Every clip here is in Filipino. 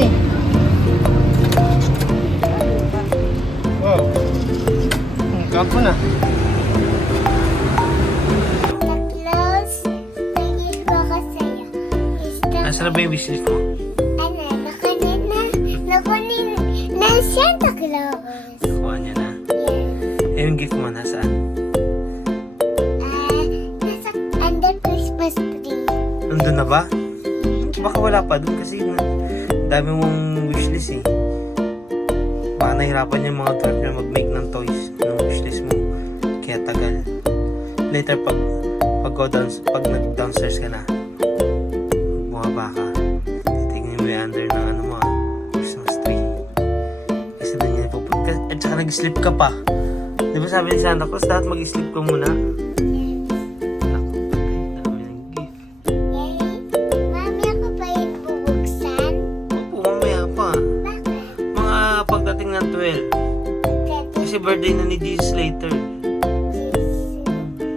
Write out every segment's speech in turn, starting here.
eh. Wow. Count mo na. Close. Naging ko sa'yo. Nasaan na ba yung wishlist mo? Ano, nakunin na. Nakunin na Santa Claus. Nakuha niya na. Yes. Eh, yung gift mo nasaan? Nasa under Christmas tree. Nandun na ba? Baka wala pa dun kasi dami mong wishlist eh. Baka nahirapan yung mga dwarf na mag-make ng toys ng wishlist mo. Kaya tagal. Later pag nag-downstairs ka na, bumaba ka, titignan mo yung under ng ano mo Christmas tree. Kasi dun yan pupunta. At saka nag-sleep ka pa. Di ba sabi ni Santa Claus, dapat mag-sleep ka muna? Naku, dami ng gift. Yay. Mami, ako pa yung bubuksan. Opo, mamaya pa. Bakit? Mga pagdating ng 12. Kasi birthday na ni Jesus later.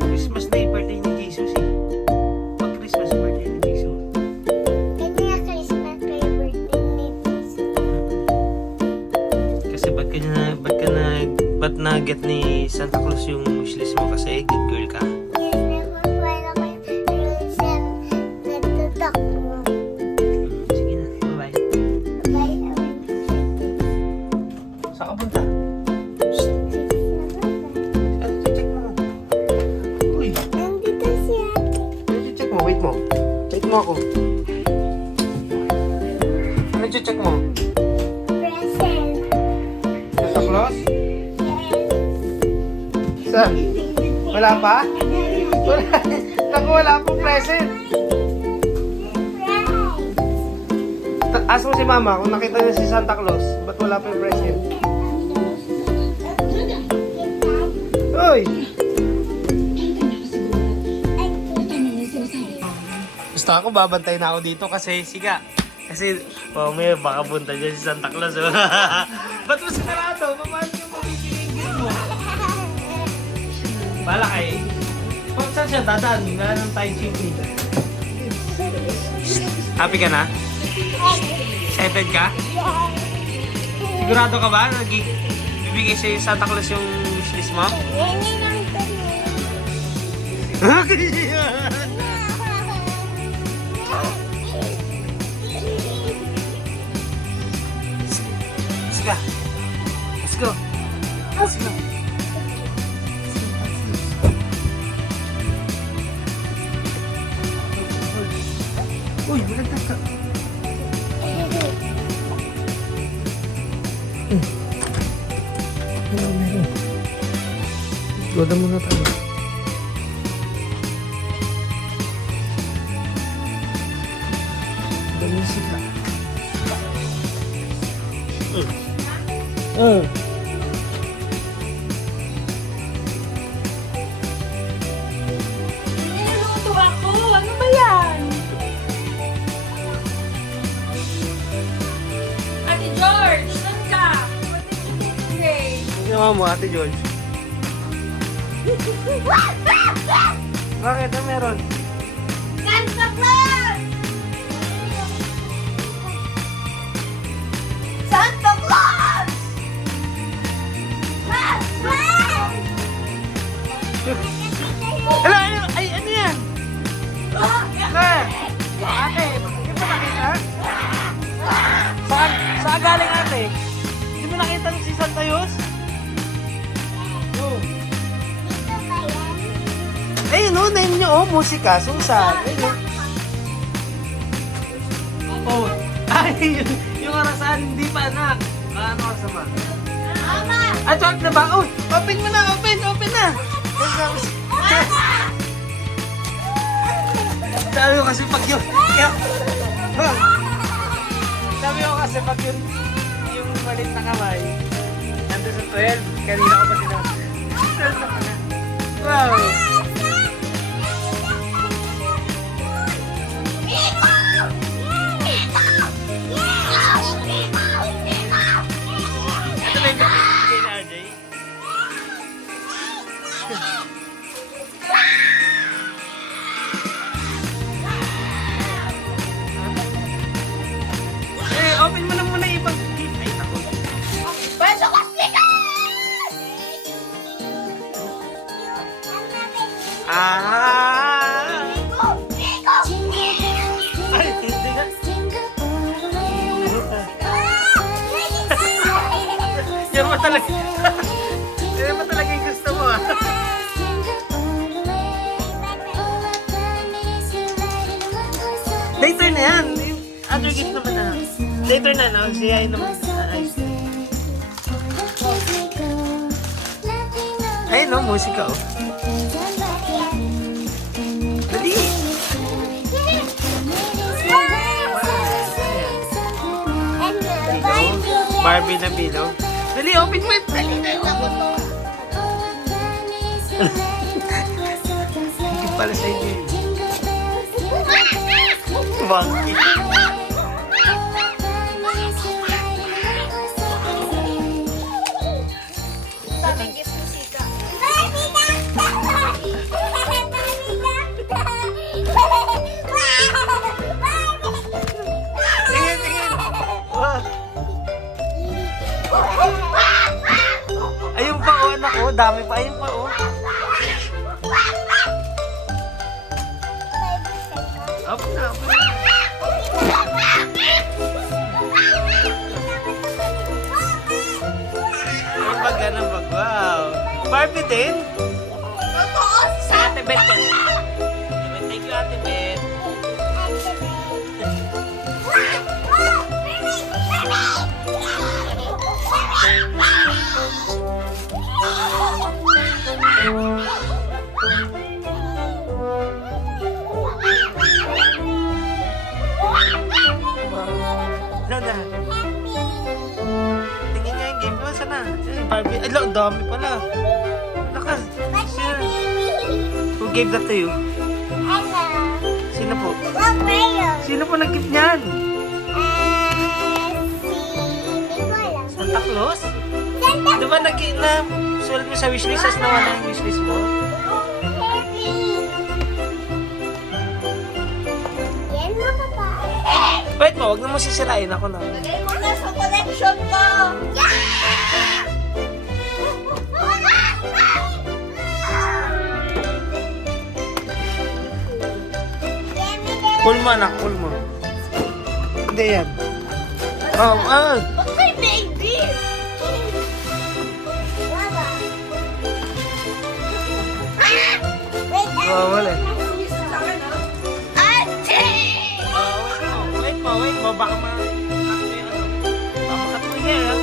Christmas Day, birthday ni Jesus eh. Pag Christmas, birthday ni Jesus. Kanya Christmas pa yung birthday ni Jesus. Kasi ba't na-get ni Santa Claus yung wishlist mo? Kasi good girl ka. Yes, nakukuha ko yung rules na nagtutok mo. Sige na, bye-bye. Bye. Saan ka punta? Check mo. Uy, Nandito si ate. check mo, wait mo. Check mo ako. Ano check mo? Present. Santa Claus? Yes. Saan? Wala pa? Wala. Naku, wala pong present. Ask mo si mama kung nakita niya si Santa Claus. Ba't wala pa yung present? Uy! Gusto ako, babantay na ako dito kasi siga. Kasi, may baka punta dyan si Santa Claus. Ba't mo sinarado? Paano yung mabibigay mo? Bala kay. Kung saan siya dadaan? Wala nang tayo chippy. Happy ka na? Excited ka? Sigurado ka ba? Bibigay sa'yo Santa Claus yung wishlist mo? Let's go. Let's go. Uy, malagdag ka. Meron. Goda muna tayo. Dami sila. Niluto ako! Ano ba yan? Ate George, saan ka? Okay. Ginawa mo, Ate George. Bakit? Ano meron? Santa Claus! Santa Claus! Ala, ay, ano yan? Ate, hindi mo nakita? Saan galing ate? Hindi mo nakita si Santa Yus? Oh. Eh, no, name nyo, musika, Susan. Oh, ay, yung orasan, hindi pa anak. Ano orasan ba? Mama! At wag na ba? Oh, open mo na, open na. Sabi ko kasi pag yun, sabi ko kasi pag yun, yung malit na kamay, nandun sa 12, kanina ko pa sinabi. 12 na pala. Wow! Ito na yung bigay na RJ. Eh, open mo Yan ba talaga? Yan ba talaga yung gusto mo ah? Later na yan. Other gift naman na. Later na, no? Siyain naman. Ayun, no? Musika, oh. Dali! Barbie na bilog. Dali, open mo. Dali na, open mo. Hindi pala sa inyo. Monkey. Daming gift musika. Tingin, tingin. Wow. Ayun pa, oh, anak, oh. Dami pa, ayun pa, oh. Up na, up na. Ang bag, anong bag, wow. Barbie din? Totoo, Sa Ate Bet yan. Thank you, Ate Bet. No, na. Tingin nga yung game mo, sana? Barbie, ay, lo, dami pala. Lakas. Who gave that to you? Sino po? Sino po nag-gift niyan? Santa Claus? Di ba sulat mo sa wishlist? As naman ang wishlist mo? Wait mo, wag na mo sisirain ako na. lagay mo na sa collection ko. Pull mo anak, pull mo. Hindi yan. Oh, ah. Ba't may baby? Oh, wala. Ate! Wait mo, baka baka makatuloy yan, ha?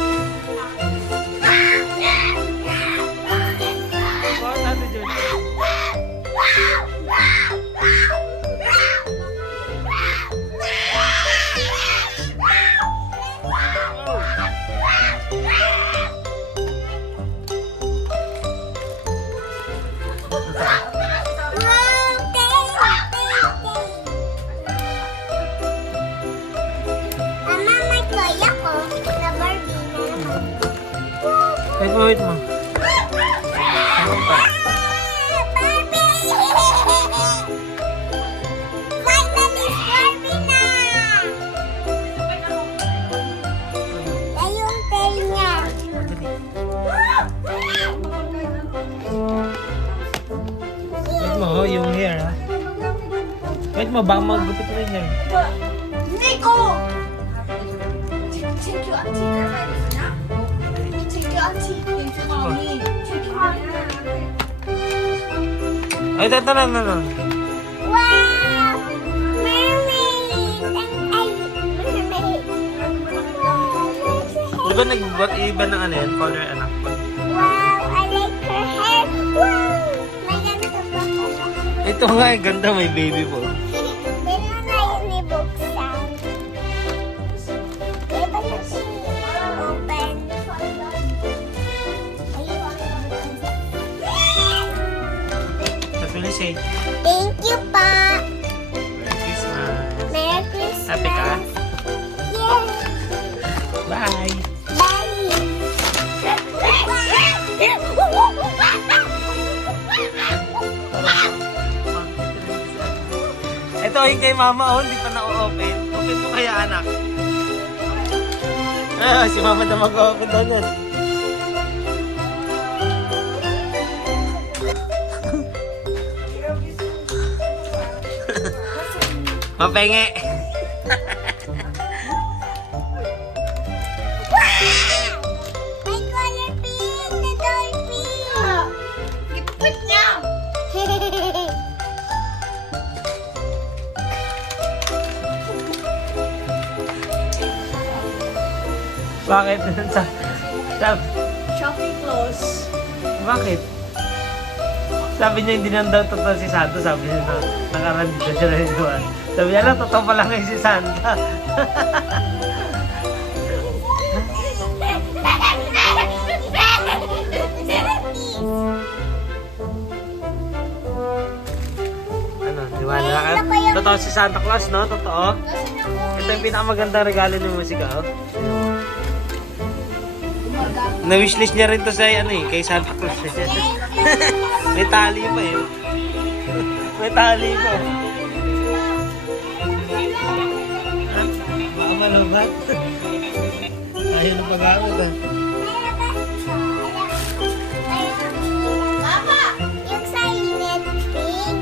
What, Ate George? Wait mo. Ano pa? Wait mo, yung hair, ha? Wait mo, baka magupit mo yung hair. Hindi ko! Thank you, Auntie. Thank you, Auntie. Thank you, Mommy. Thank you, Mommy. Ay, ito na. Wow! Mermaid! Mermaid! Di ba nag-iba ng ano yan? Color anak ko. Wow! I like her hair! Wow! May ganito pa pala. Ito nga, ganda, may baby po. Tingnan na yun ni Buksan. Iba na siya. Open. Sabi niya say, Thank you pa! Merry Christmas. Merry Christmas! Happy ka? Yes! Bye! Ito yung kay mama, oh, hindi pa na-open. Open mo kaya, anak. Ah, si mama na mag-open daw nun. Mapenge. May Bakit? Shopping clothes. Bakit? Sabi niya hindi nang daw totoo si Santa. Sabi niya na nakaraan dito siya na ito. Sabi niya lang, totoo pala ngayon si Santa. Ano, di ba? Totoo si Santa Claus, no? Totoo. Ito yung pinakamagandang regalo ni Musika, oh. Na-wishlist niya rin to sa ano eh, kay Santa Claus. May tali pa eh. May tali pa. Baka malubat. Ayaw na pag-aawit ah. Mama! Yung sa init, pink.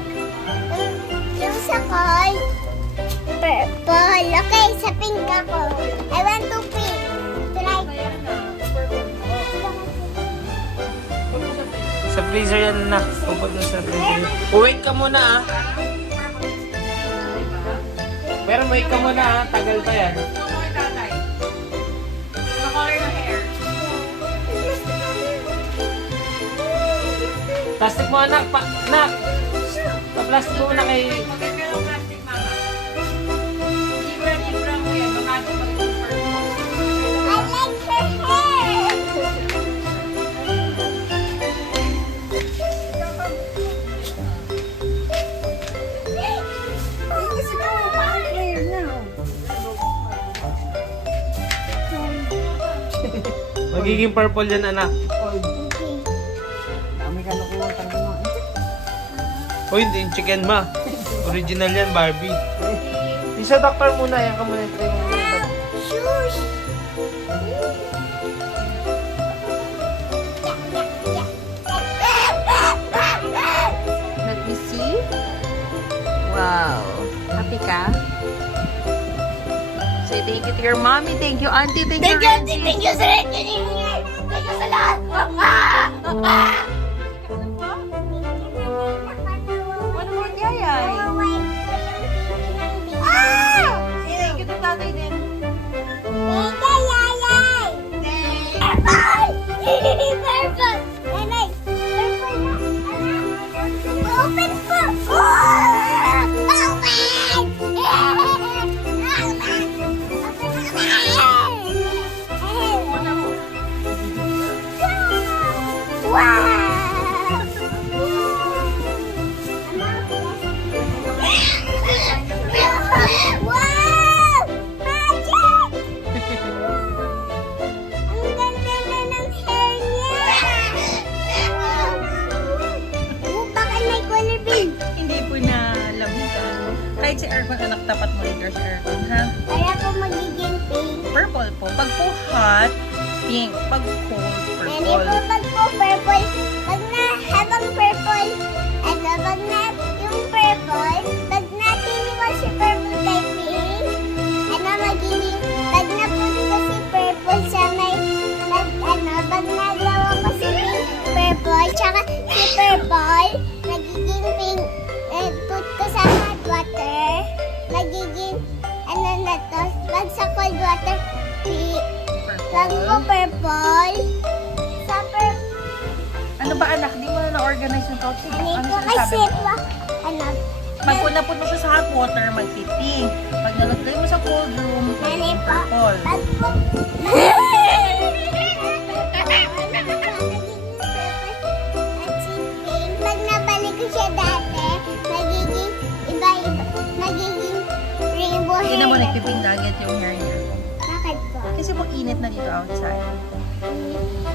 Yung sa cold, purple. Okay, sa pink ako. I want to pink. Try. Sa freezer yan na. Pupunta sa freezer. Wait ka muna ah. Pero wait ka muna ah. Tagal pa yan. Plastic mo anak. Nak! Pa-plastic mo na kay... I like her hair. Magiging purple yan anak. Uy, hindi yung chicken ma. Original yan, Barbie. Isa doctor muna. Yan ka muna. Try mo muna. Shoes. Let me see. Wow. Happy ka? Say thank you to your mommy. Thank you, auntie. Thank you, auntie. Thank you, sir. Thank you sa lahat. Ano mo yayay? Thank you to tatay din. Open po! Wow! Magic! Ang ganda na ng hair niya! Bakit may color pink? Hindi po na lamigan. Kahit si aircon, anak, tapat mo rin sa aircon, ha? Kaya po magiging pink. Purple po. Pag po hot, pink. Pag cold, Nani po purple. pag po purple, pag na habang purple, ano, pag na yung purple, pag natin iwan si purple kay pink, ano magiging, pag napunta si purple sa may, pag ano, pag nagawa ko si pink, purple, tsaka si purple, nagiging pink, put ko sa hot water, magiging, ano na to, pag sa cold water, pink, pag po purple, sa purple, Ano ba anak? Di mo na na-organize yung couch mo? ano Ano po kasi sinasabi mo? po, ano, Pag punapun mo siya sa hot water, magpipink. Pag nalagay mo sa cold room, magiging purple. pag po, pag nabalik ko siya dati, nagiging iba-iba, nagiging rainbow hair. Hindi mo nagpipink na agad yung hair niya. Bakit po? Kasi po init na dito outside.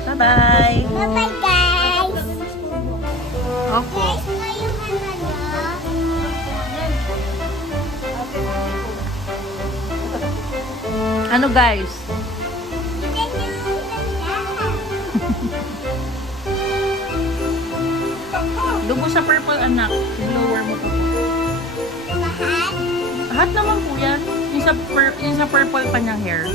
Bye-bye! Bye-bye guys! Opo. Guys, po yung ano, Ano guys? tignan niyo yung ganda. Dugo sa purple anak. I-lower mo po. Lahat. Hot naman po yan. Yung sa purple pa niyang hair.